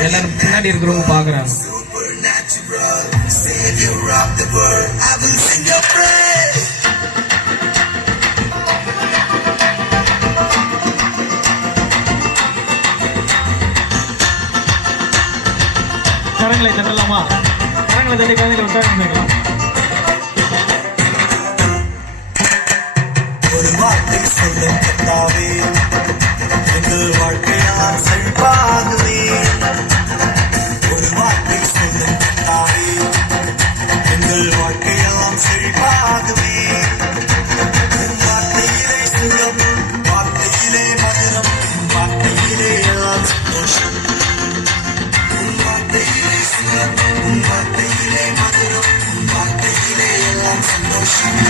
எல்லாரும் பின்னாடி இருக்கிறவங்க பாக்குறாங்க கரங்களை தட்டலாமா? கரங்களை தட்டி கரங்களை உற்சாகம் சேர்க்கலாம் ஒரு வார்த்தை சொல்லும் கட்டாவே உனது வாழ்க்கையால் செழிப்பாகுமே ஒரு வார்த்தை சொல்லும் தாரே எங்கள் வாழ்க்கையால் செழிப்பாகுமே வார்த்தையிலே சுகம் வார்த்தையிலே மதுரம் வார்த்தையிலே எல்லாம் சந்தோஷம். வார்த்தையிலே சுகம் வார்த்தையிலே மதுரம் வார்த்தையிலே சந்தோஷம்.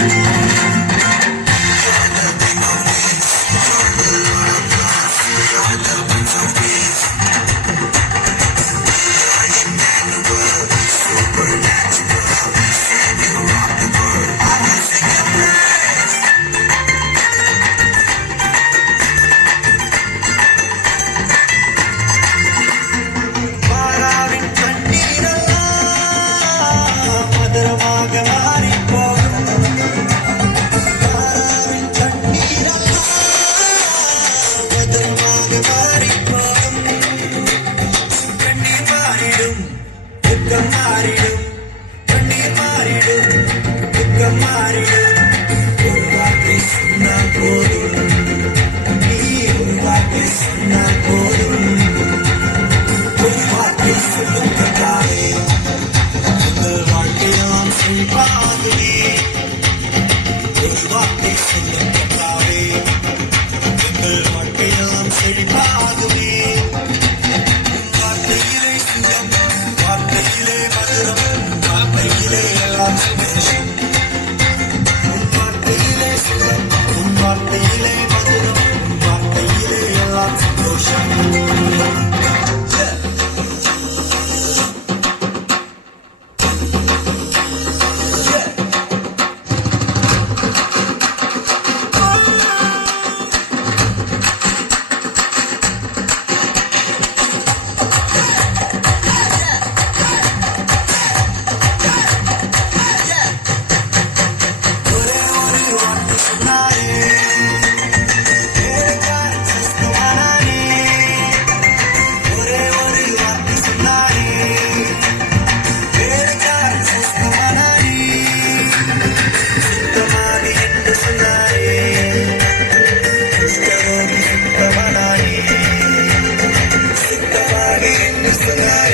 Walk this in the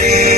You.